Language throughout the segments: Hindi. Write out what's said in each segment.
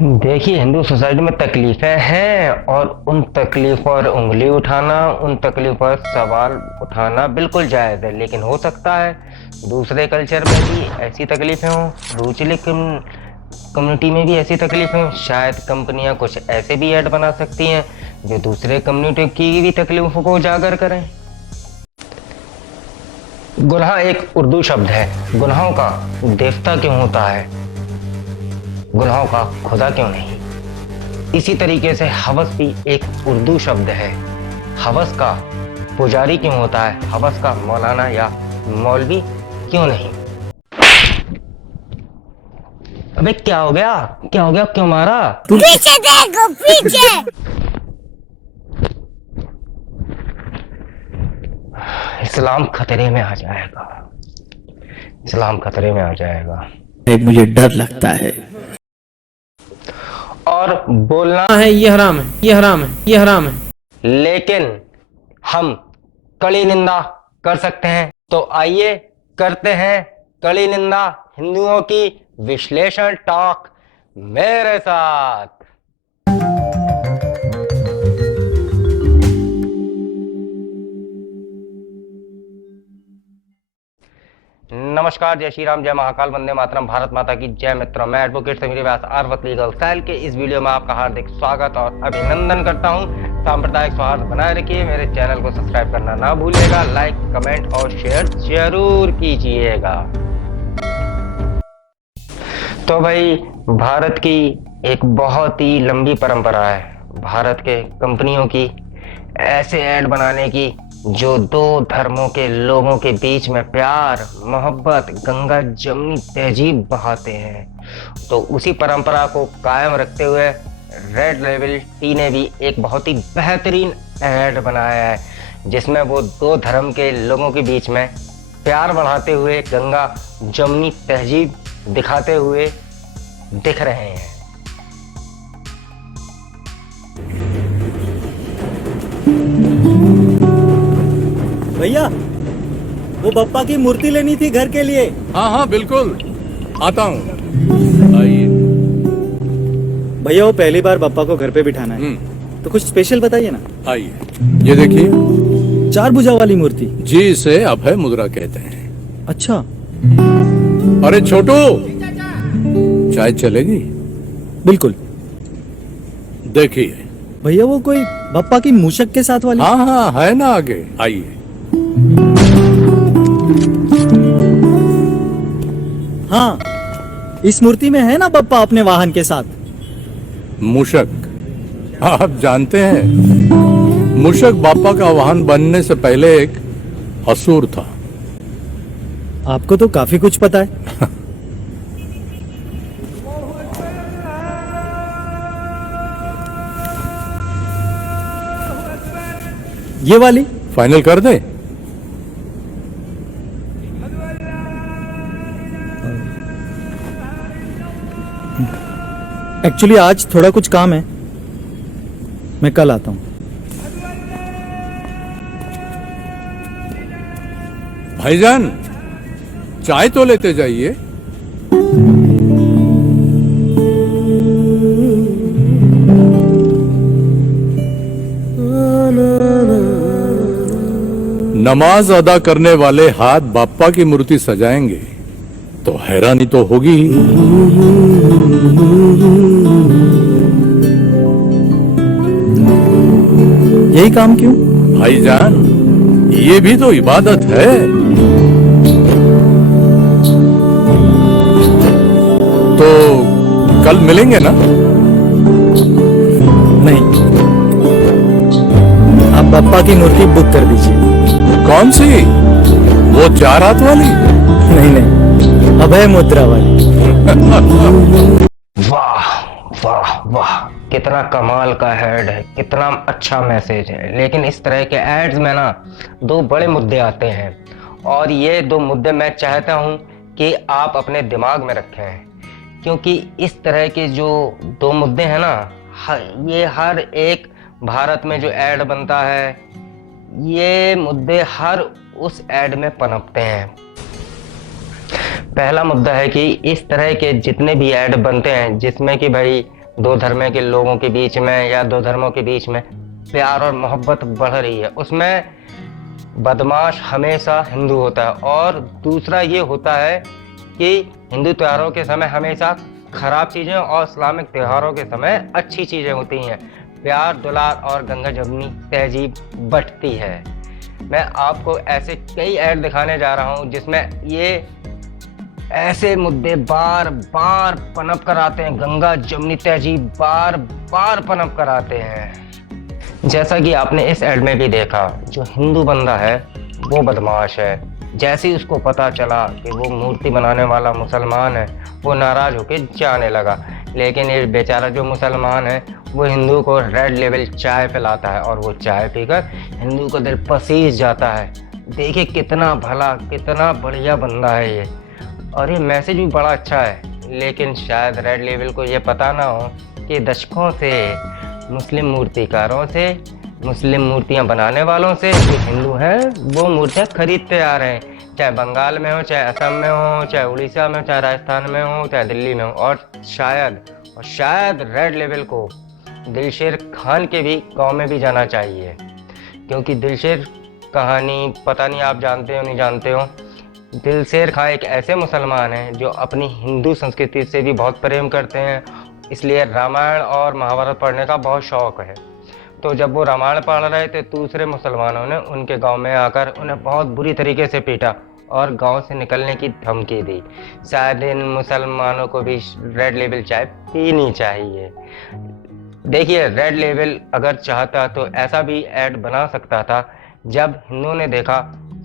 देखिए, हिंदू सोसाइटी में तकलीफें हैं और उन तकलीफों पर उंगली उठाना, उन तकलीफों पर सवाल उठाना बिल्कुल जायज़ है, लेकिन हो सकता है दूसरे कल्चर में भी ऐसी तकलीफें हों, दूसरी कम्युनिटी में भी ऐसी तकलीफें हों। शायद कंपनियां कुछ ऐसे भी ऐड बना सकती हैं जो दूसरे कम्युनिटी की भी तकलीफों को उजागर करें। गुनाह एक उर्दू शब्द है। गुनाहों का देवता क्यों होता है, गुनाहों का खुदा क्यों नहीं? इसी तरीके से हवस भी एक उर्दू शब्द है। हवस का पुजारी क्यों होता है, हवस का मौलाना या मौलवी क्यों नहीं? अबे क्या हो गया, क्या हो गया, क्यों मारा? पीछे देखो पीछे। इस्लाम खतरे में आ जाएगा, इस्लाम खतरे में आ जाएगा। मुझे डर लगता है। और बोलना है ये हराम है, ये हराम है, ये हराम है। लेकिन हम कड़ी निंदा कर सकते हैं। तो आइए करते हैं कड़ी निंदा हिंदुओं की विश्लेषण टॉक मेरे साथ। नमस्कार, जय श्री राम, जय महाकाल, वंदे मातरम, भारत माता की जय। मित्रों, मैं एडवोकेट समीर व्यास आर्वत लीगल सेल के इस वीडियो में आपका हार्दिक स्वागत और अभिनंदन करता हूं। सांप्रदायिक सौहार्द बनाए रखिए, मेरे चैनल को सब्सक्राइब करना ना भूलिएगा, लाइक कमेंट और शेयर जरूर कीजिएगा। तो भाई, भारत की एक बहुत ही लंबी परंपरा है भारत के कंपनियों की ऐसे ऐड बनाने की जो दो धर्मों के लोगों के बीच में प्यार मोहब्बत गंगा जमनी तहजीब बहाते हैं। तो उसी परंपरा को कायम रखते हुए रेड लेबल टी ने भी एक बहुत ही बेहतरीन ऐड बनाया है जिसमें वो दो धर्म के लोगों के बीच में प्यार बढ़ाते हुए गंगा जमनी तहजीब दिखाते हुए दिख रहे हैं। भैया, वो बप्पा की मूर्ति लेनी थी घर के लिए। हाँ हाँ बिल्कुल, आता हूँ। आइए। भैया, वो पहली बार बप्पा को घर पे बिठाना है, तो कुछ स्पेशल बताइए ना। आइए, ये देखिए। 4 भुजा वाली मूर्ति। जी, इसे अभय मुद्रा कहते हैं। अच्छा। अरे छोटू, चाय चलेगी? बिल्कुल। देखिए। भैया, वो कोई बप्पा की मूषक के साथ वाली। हाँ हाँ है ना, आगे आइए। हाँ, इस मूर्ति में है ना बप्पा अपने वाहन के साथ। मूषक, आप जानते हैं मूषक बापा का वाहन बनने से पहले एक असुर था। आपको तो काफी कुछ पता है। ये वाली फाइनल कर दे। एक्चुअली आज थोड़ा कुछ काम है, मैं कल आता हूँ। भाईजान, चाय तो लेते जाइए। नमाज अदा करने वाले हाथ बाप्पा की मूर्ति सजाएंगे तो हैरानी तो होगी ही। यही काम क्यों? भाईजान, ये भी तो इबादत है। तो कल मिलेंगे ना? नहीं, आप बप्पा की मूर्ति बुक कर दीजिए। कौन सी? वो 4 हाथ वाली? नहीं नहीं, अभय मुद्रा वाली। वाह वाह वाह, कितना कमाल का ऐड है, कितना अच्छा मैसेज है। लेकिन इस तरह के एड्स में ना दो बड़े मुद्दे आते हैं और ये दो मुद्दे मैं चाहता हूं कि आप अपने दिमाग में रखें, क्योंकि इस तरह के जो दो मुद्दे हैं ना, ये हर एक भारत में जो ऐड बनता है ये मुद्दे हर उस ऐड में पनपते हैं। पहला मुद्दा है कि इस तरह के जितने भी ऐड बनते हैं जिसमें कि भाई दो धर्म के लोगों के बीच में या दो धर्मों के बीच में प्यार और मोहब्बत बढ़ रही है, उसमें बदमाश हमेशा हिंदू होता है। और दूसरा ये होता है कि हिंदू त्योहारों के समय हमेशा खराब चीजें और इस्लामिक त्योहारों के समय अच्छी चीजें होती हैं। प्यार, दुलार और गंगा जमुनी तहजीब बढ़ती है। मैं आपको ऐसे कई ऐड दिखाने जा रहा हूं जिसमें ये ऐसे मुद्दे बार बार पनप कर आते हैं, गंगा जमुनी तहजीब बार बार पनप कर आते हैं। जैसा कि आपने इस ऐड में भी देखा, जो हिंदू बंदा है वो बदमाश है। जैसे ही उसको पता चला कि वो मूर्ति बनाने वाला मुसलमान है, वो नाराज होकर जाने लगा। लेकिन ये बेचारा जो मुसलमान है वो हिंदू को रेड लेबल चाय पिलाता है और वो चाय पीकर हिंदू का दिल पसीज जाता है। देखिए कितना भला, कितना बढ़िया बंदा है ये, और ये मैसेज भी बड़ा अच्छा है। लेकिन शायद रेड लेबल को ये पता ना हो कि दशकों से मुस्लिम मूर्तिकारों से, मुस्लिम मूर्तियां बनाने वालों से जो हिंदू हैं वो मूर्तियां खरीदते आ रहे हैं, चाहे बंगाल में हो, चाहे असम में हो, चाहे उड़ीसा में हो, चाहे राजस्थान में हो, चाहे दिल्ली में हो। और शायद रेड लेबल को दिलशेर खान के भी गांव में भी जाना चाहिए, क्योंकि दिलशेर कहानी पता नहीं आप जानते हो नहीं जानते हो। दिलशेर खान एक ऐसे मुसलमान हैं जो अपनी हिंदू संस्कृति से भी बहुत प्रेम करते हैं, इसलिए रामायण और महाभारत पढ़ने का बहुत शौक है। तो जब वो रामायण पढ़ रहे थे, दूसरे मुसलमानों ने उनके गांव में आकर उन्हें बहुत बुरी तरीके से पीटा और गांव से निकलने की धमकी दी। शायद इन मुसलमानों को भी रेड लेबल चाय पीनी चाहिए। देखिए, रेड लेबल अगर चाहता तो ऐसा भी ऐड बना सकता था। जब हिंदुओं ने देखा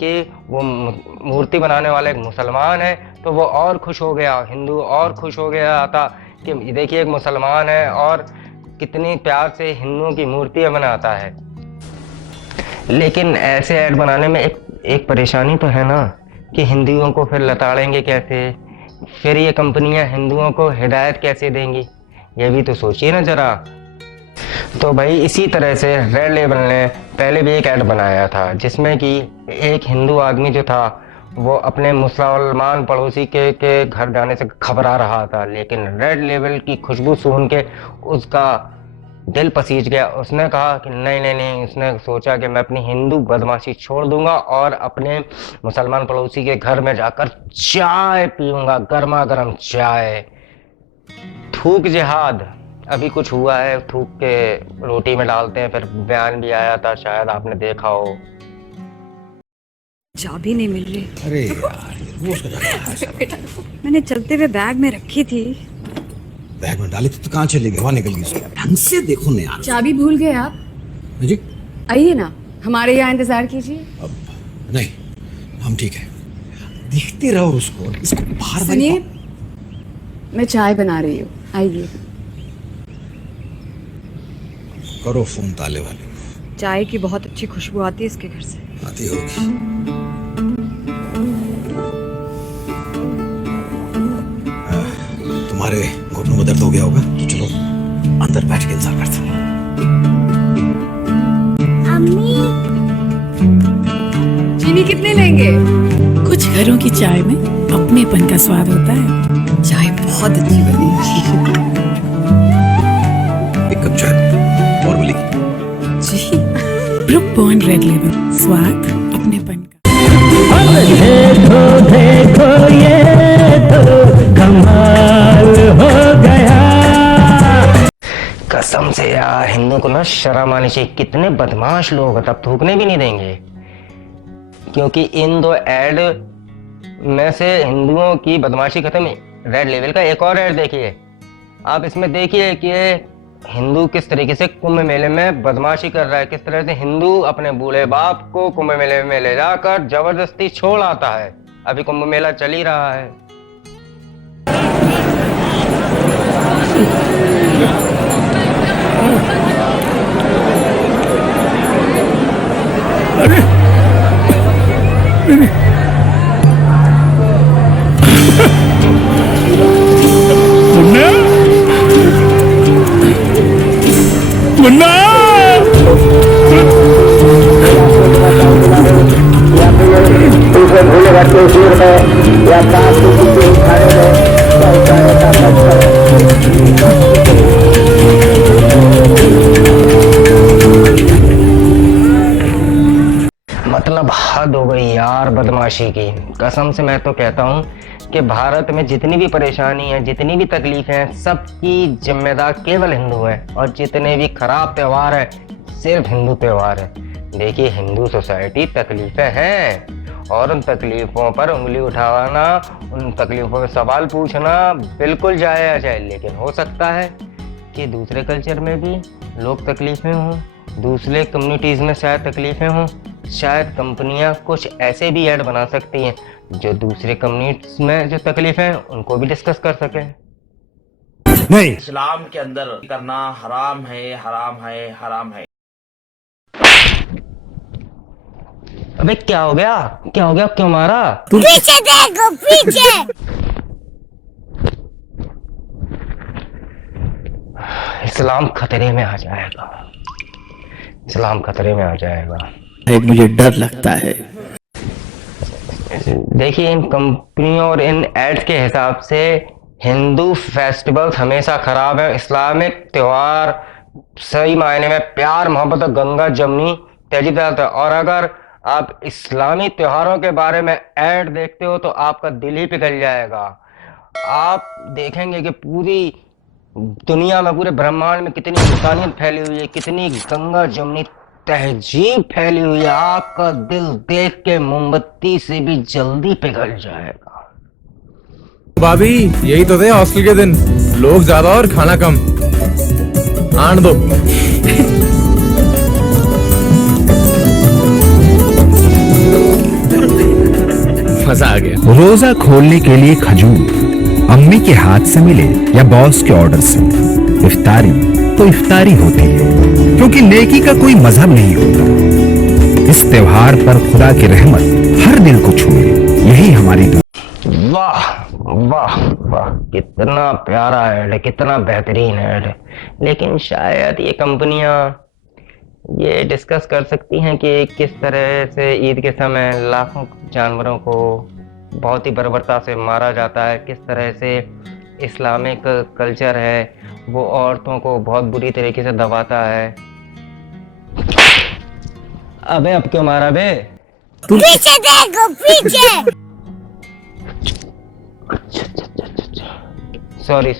कि वो मूर्ति बनाने वाला एक मुसलमान है तो वो और खुश हो गया, हिंदू और खुश हो गया था कि देखिए एक मुसलमान है और कितनी प्यार से हिंदुओं की मूर्तियां बनाता है। लेकिन ऐसे ऐड बनाने में एक परेशानी तो है ना कि हिंदुओं को फिर लताड़ेंगे कैसे, फिर ये कंपनियां हिंदुओं को हिदायत कैसे देंगी, ये भी तो सोचिए ना जरा। तो भाई इसी तरह से रेड लेबल ने पहले भी एक ऐड बनाया था जिसमें कि एक हिंदू आदमी जो था वो अपने मुसलमान पड़ोसी के घर जाने से घबरा रहा था, लेकिन रेड लेबल की खुशबू सूंघ के उसका दिल पसीज गया। उसने कहा कि नहीं, उसने सोचा कि मैं अपनी हिंदू बदमाशी छोड़ दूंगा और अपने मुसलमान पड़ोसी के घर में जाकर चाय पीऊंगा, गर्मा गर्म चाय। थूक जिहाद अभी कुछ हुआ है, थूक के रोटी में डालते हैं, फिर बयान भी आया था, शायद आपने देखा हो। चाबी नहीं मिल रही। अरे यार, वो उसका जाता है। मैंने चलते हुए बैग में रखी थी। बैग में डाली तो कहाँ चली गई? हवा निकल गई उसकी। ढंग से देखो ना यार। चाबी भूल गए आप? जी आइए ना, हमारे यहाँ इंतजार कीजिए। नहीं, हम ठीक है। देखते रहो उसको, इसको बार सुनिए, मैं चाय बना रही हूँ, आइए। करो फोन ताले वाले। चाय की बहुत अच्छी खुशबू आती है इसके घर से। आती होगी। तुम्हारे घुटनों में दर्द हो गया होगा तो चलो अंदर बैठ के इंतजार करते हैं। अम्मी, चीनी कितने लेंगे? कुछ घरों की चाय में अपनेपन का स्वाद होता है। चाय बहुत अच्छी बनी है। एक कप चाय और बोली। जी, ब्रुक बॉन्ड रेड लेबल, स्वाद अपनेपन का। देखो ये तो कमाल हो गया। कसम से यार, हिंदुओं को ना शर्म आनी चाहिए। कितने बदमाश लोग हैं, तब थूकने भी नहीं देंगे। क्योंकि इन दो ऐड में से हिंदुओं की बदमाशी खत्म। रेड लेबल का एक और ऐड देखिए आप, इसमें देखिए कि हिंदू किस तरीके से कुंभ मेले में बदमाशी कर रहा है, किस तरह से हिंदू अपने बूढ़े बाप को कुंभ मेले में ले जाकर जबरदस्ती छोड़ आता है। अभी कुंभ मेला चल ही रहा है। दूसरे भूले भटके शिविर में या बदमाशी की। कसम से मैं तो कहता हूँ कि भारत में जितनी भी परेशानी है, जितनी भी तकलीफें हैं, सबकी जिम्मेदार केवल हिंदू है। और जितने भी खराब त्यौहार है सिर्फ हिंदू त्यौहार है। देखिए, हिंदू सोसाइटी तकलीफें हैं और उन तकलीफों पर उंगली उठाना, उन तकलीफों पे सवाल पूछना बिल्कुल जायज़ है। लेकिन हो सकता है कि दूसरे कल्चर में भी लोग तकलीफें हों, दूसरे कम्युनिटीज़ में शायद तकलीफें हों। शायद कंपनियां कुछ ऐसे भी ऐड बना सकती हैं जो दूसरे कम्युनिटीज में जो तकलीफें हैं उनको भी डिस्कस कर सकें। नहीं, इस्लाम के अंदर करना हराम है, हराम है, हराम है। अबे क्या हो गया, क्या हो गया, क्यों मारा? पीछे देखो पीछे। इस्लाम खतरे में आ जाएगा, इस्लाम खतरे में आ जाएगा। एक मुझे डर लगता है। देखिए, इन कंपनियों और इन एड्स के हिसाब से हिंदू फेस्टिवल्स हमेशा खराब है। इस्लामिक त्यौहार सही मायने में प्यार, मोहब्बत और गंगा जमनी तेजी से आता है। और अगर आप इस्लामी त्योहारों के बारे में ऐड देखते हो तो आपका दिल ही पिघल जाएगा। आप देखेंगे कि पूरी दुनिया में, पूरे ब्रह्मांड में कितनी इंसानियत फैली हुई है, कितनी गंगा जमनी तहजीब फैली हुई है। आपका दिल देख के मोमबत्ती से भी जल्दी पिघल जाएगा। भाभी, यही तो थे हॉस्टल के दिन, लोग ज्यादा और खाना कम। आन दो। मजा आ गया। रोजा खोलने के लिए खजूर अम्मी के हाथ से मिले या बॉस के ऑर्डर से, इफ्तारी तो इफ्तारी होती है, क्योंकि नेकी का कोई मजहब नहीं होता। इस त्योहार पर खुदा की रहमत हर दिल को छुए, यही हमारी दुआ। वाह वाह वाह, कितना प्यारा ऐड है, कितना बेहतरीन ऐड है। लेकिन शायद ये कंपनियां ये डिस्कस कर सकती हैं कि किस तरह से ईद के समय लाखों जानवरों को बहुत ही बर्बरता से मारा जाता है, किस तरह से इस्लामिक कल्चर है वो औरतों को बहुत बुरी तरीके से दबाता है। अबे अब क्यों मारा बे? पीछे देखो पीछे। सॉरी,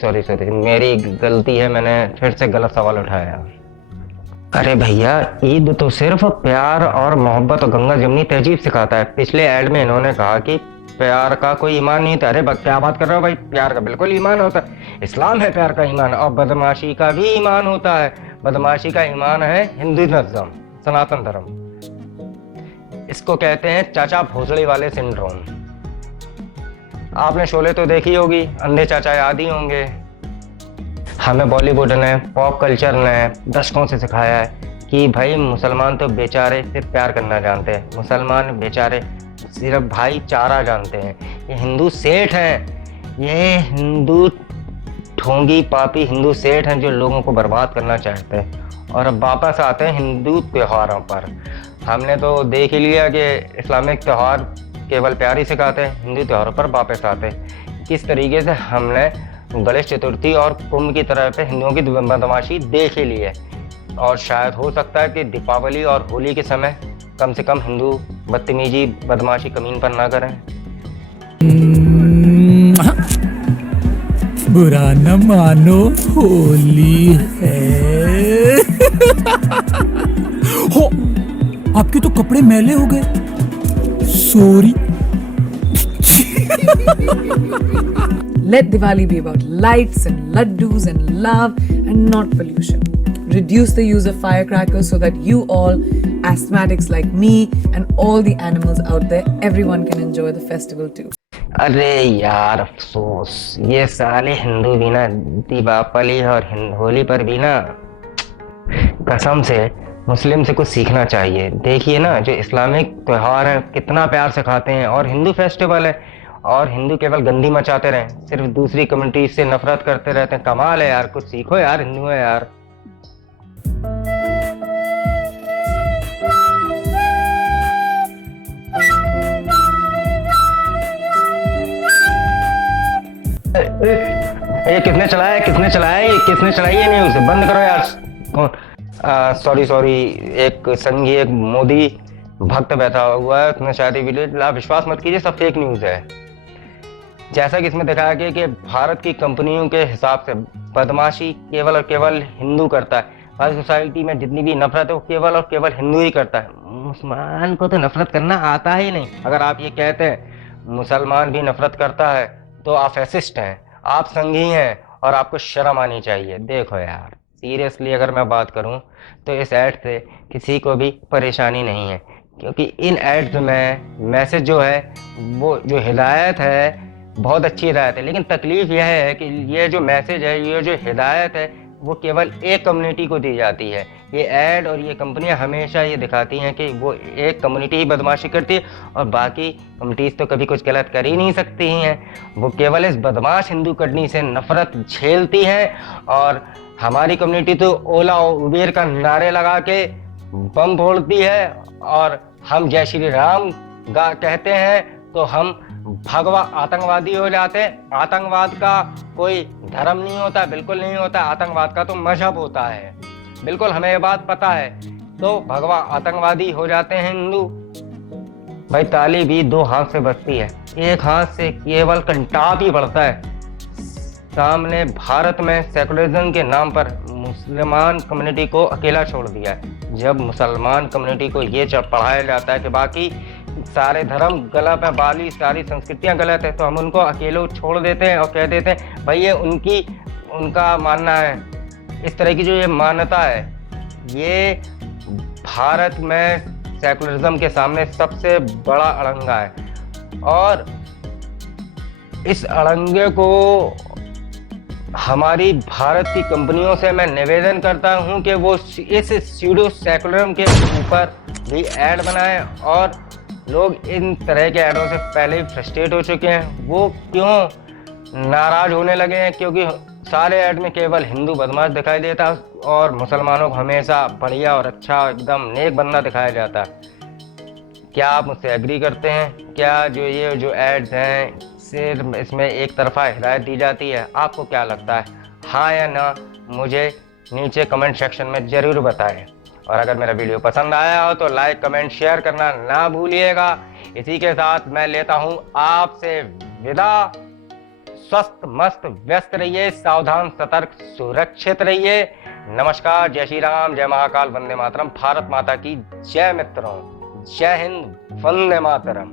मेरी गलती है, मैंने फिर से गलत सवाल उठाया। अरे भैया, ईद तो सिर्फ प्यार और मोहब्बत और गंगा जमनी तहजीब सिखाता है। पिछले ऐड में इन्होंने कहा कि प्यार का कोई ईमान नहीं था। अरे क्या बात कर रहे हो भाई, प्यार का बिल्कुल ईमान होता है। इस्लाम है प्यार का ईमान, और बदमाशी का भी ईमान होता है। बदमाशी का ईमान है हिंदुइज्म, सनातन धर्म। इसको कहते हैं चाचा भोसड़ी वाले सिंड्रोम। आपने शोले तो देखी होगी, अंधे चाचा याद ही होंगे। हमें बॉलीवुड ने, पॉप कल्चर ने दशकों से सिखाया है कि भाई मुसलमान तो बेचारे सिर्फ प्यार करना जानते हैं, मुसलमान बेचारे सिर्फ भाईचारा जानते हैं। ये हिंदू सेठ हैं, ये हिंदू ढोंगी पापी हिंदू सेठ हैं जो लोगों को बर्बाद करना चाहते हैं। और अब वापस आते हैं हिंदू त्योहारों पर। हमने तो देख ही लिया कि इस्लामिक त्यौहार केवल प्यार ही सिखाते हैं, हिंदू त्योहारों पर वापस आते हैं। किस तरीके से हमने गणेश चतुर्थी और कुंभ की तरह पे हिंदुओं की बदमाशी देख ही ली है। और शायद हो सकता है कि दीपावली और होली के समय कम से कम हिंदू बदतमीजी, बदमाशी कमीन पर ना करें। बुरा न मानो, होली है। हो, आपके तो कपड़े मैले हो गए, sorry. Let Diwali be about lights and laddus and love and not pollution. Reduce the use of firecrackers so that you all, asthmatics like me and all the animals out there, everyone can enjoy the festival too. अरे यार अफसोस, ये साले हिंदू भी ना दीपावली और होली पर भी ना कसम से मुस्लिम से कुछ सीखना चाहिए। देखिए ना, जो इस्लामिक त्यौहार है कितना प्यार सिखाते हैं, और हिंदू फेस्टिवल है, और हिंदू केवल गंदी मचाते रहे, सिर्फ दूसरी कम्युनिटी से नफरत करते रहते हैं। कमाल है यार, कुछ सीखो यार, हिंदू है यार। ये किसने चलाया, किसने चलाया, ये किसने चलाई है न्यूज़? बंद करो यार। कौन? सॉरी, एक संघीय, एक मोदी भक्त बैठा हुआ है, उसने शायद ये वीडियो, विश्वास मत कीजिए, सब फेक न्यूज है। जैसा कि इसमें दिखाया गया कि भारत की कंपनियों के हिसाब से बदमाशी केवल और केवल हिंदू करता है। हमारी सोसाइटी में जितनी भी नफरत है वो केवल और केवल हिंदू ही करता है। मुसलमान को तो नफरत करना आता ही नहीं। अगर आप ये कहते हैं मुसलमान भी नफरत करता है तो आप फैसिस्ट हैं, आप संघी हैं और आपको शर्म आनी चाहिए। देखो यार, सीरियसली अगर मैं बात करूं तो इस ऐड से किसी को भी परेशानी नहीं है, क्योंकि इन एड्स में मैसेज जो है वो जो हिदायत है बहुत अच्छी हिदायत है, लेकिन तकलीफ यह है कि ये जो मैसेज है, ये जो हिदायत है वो केवल एक कम्युनिटी को दी जाती है। ये ऐड और ये कंपनियां हमेशा ये दिखाती हैं कि वो एक कम्युनिटी ही बदमाशी करती है और बाकी कम्युनिटीज़ तो कभी कुछ गलत कर ही नहीं सकती हैं। वो केवल इस बदमाश हिंदू कटनी से नफरत झेलती हैं और हमारी कम्युनिटी तो ओला उबेर का नारे लगा के बम फोड़ती है और हम जय श्री राम कहते हैं तो हम भगवा आतंकवादी हो जाते हैं। आतंकवाद का कोई धर्म नहीं होता, बिल्कुल नहीं होता। आतंकवाद का तो मजहब होता है, बिल्कुल हमें ये बात पता है। तो भगवा आतंकवादी हो जाते हैं हिंदू। भाई ताली भी दो हाथ से बजती है, एक हाथ से केवल कंटाप ही बढ़ता है। सामने भारत में सेकुलरिज्म के नाम पर मुसलमान कम्युनिटी को अकेला छोड़ दिया है। जब मुसलमान कम्युनिटी को ये पढ़ाया जाता है कि बाकी सारे धर्म गलत है, बाकी सारी संस्कृतियां गलत है, तो हम उनको अकेले छोड़ देते हैं और कह देते हैं भाई ये उनका मानना है। इस तरह की जो ये मान्यता है, ये भारत में सेकुलरिज्म के सामने सबसे बड़ा अड़ंगा है। और इस अड़ंगे को हमारी भारत की कंपनियों से मैं निवेदन करता हूं कि वो इस स्यूडो सेकुलरिज्म के ऊपर भी ऐड बनाएं। और लोग इन तरह के ऐडों से पहले ही फ्रस्ट्रेट हो चुके हैं। वो क्यों नाराज होने लगे हैं? क्योंकि सारे ऐड में केवल हिंदू बदमाश दिखाई देता और मुसलमानों को हमेशा बढ़िया और अच्छा एकदम नेक बंदा दिखाया जाता। क्या आप मुझसे एग्री करते हैं? क्या ये जो एड्स हैं सिर्फ इसमें एक तरफा हिदायत दी जाती है? आपको क्या लगता है? हाँ या ना मुझे नीचे कमेंट सेक्शन में ज़रूर बताएं। और अगर मेरा वीडियो पसंद आया हो तो लाइक, कमेंट, शेयर करना ना भूलिएगा। इसी के साथ मैं लेता हूं आपसे विदा। स्वस्थ मस्त व्यस्त रहिए, सावधान सतर्क सुरक्षित रहिए। नमस्कार, जय श्री राम, जय महाकाल, वंदे मातरम। भारत माता की जय मित्रों, जय हिंद, वंदे मातरम।